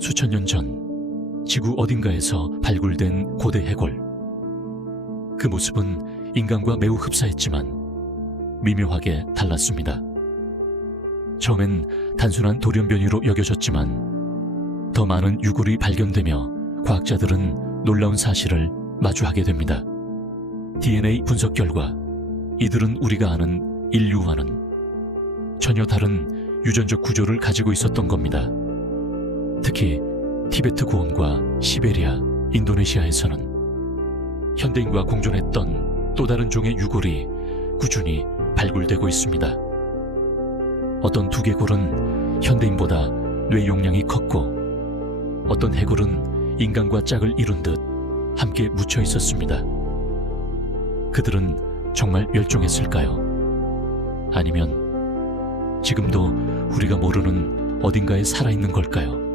수천 년 전 지구 어딘가에서 발굴된 고대 해골. 그 모습은 인간과 매우 흡사했지만 미묘하게 달랐습니다. 처음엔 단순한 돌연변이로 여겨졌지만 더 많은 유골이 발견되며 과학자들은 놀라운 사실을 마주하게 됩니다. DNA 분석 결과 이들은 우리가 아는 인류와는 전혀 다른 유전적 구조를 가지고 있었던 겁니다. 특히 티베트 고원과 시베리아, 인도네시아에서는 현대인과 공존했던 또 다른 종의 유골이 꾸준히 발굴되고 있습니다. 어떤 두개골은 현대인보다 뇌 용량이 컸고 어떤 해골은 인간과 짝을 이룬 듯 함께 묻혀 있었습니다. 그들은 정말 멸종했을까요? 아니면 지금도 우리가 모르는 어딘가에 살아있는 걸까요?